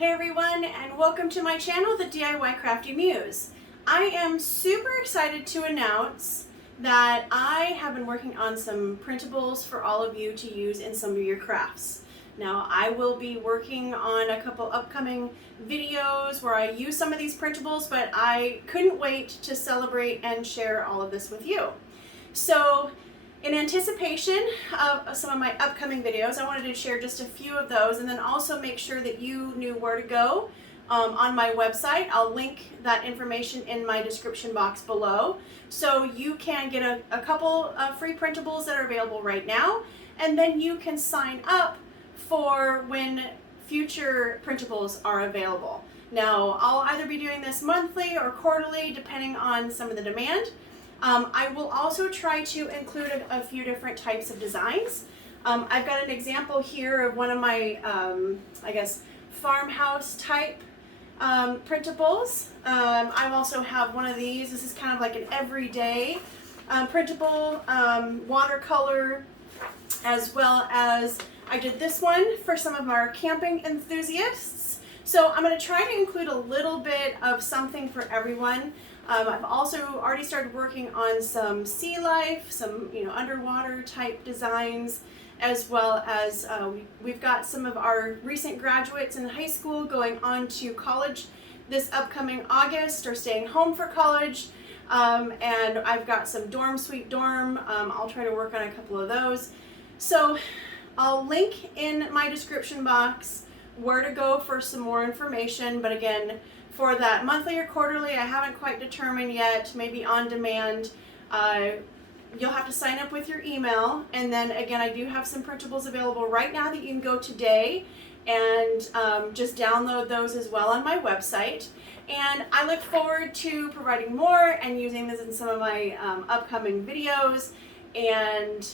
Hey everyone, and welcome to my channel, the DIY Crafty Muse. I am super excited to announce that I have been working on some printables for all of you to use in some of your crafts. Now, I will be working on a couple upcoming videos where I use some of these printables, but I couldn't wait to celebrate and share all of this with you. So, in anticipation of some of my upcoming videos, I wanted to share just a few of those and then also make sure that you knew where to go on my website. I'll link that information in my description box below. So you can get a couple of free printables that are available right now, and then you can sign up for when future printables are available. Now, I'll either be doing this monthly or quarterly depending on some of the demand. I will also try to include a few different types of designs. I've got an example here of one of my, I guess, farmhouse type printables. I also have one of these. This is kind of like an everyday printable, watercolor, as well as I did this one for some of our camping enthusiasts. So I'm going to try to include a little bit of something for everyone. I've also already started working on some sea life, some underwater type designs, as well as we've got some of our recent graduates in high school going on to college this upcoming August or staying home for college. And I've got some dorm suite dorm. I'll try to work on a couple of those. So I'll link in my description box where to go for some more information, but again, for that monthly or quarterly, I haven't quite determined yet, maybe on demand. You'll have to sign up with your email, and then again, I do have some printables available right now that you can go today and just download those as well on my website. And I look forward to providing more and using this in some of my upcoming videos, and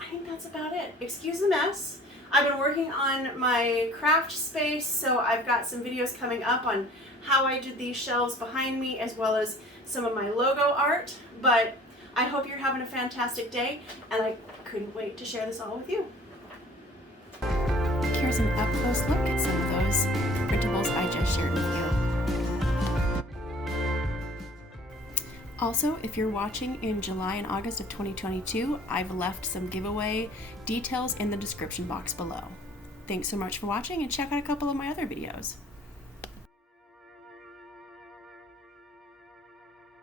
I think that's about it. Excuse the mess. I've been working on my craft space, so I've got some videos coming up on how I did these shelves behind me, as well as some of my logo art. But I hope you're having a fantastic day, and I couldn't wait to share this all with you. Here's an up-close look at some of those printables I just shared with you. Also, if you're watching in July and August of 2022, I've left some giveaway details in the description box below. Thanks so much for watching, and check out a couple of my other videos.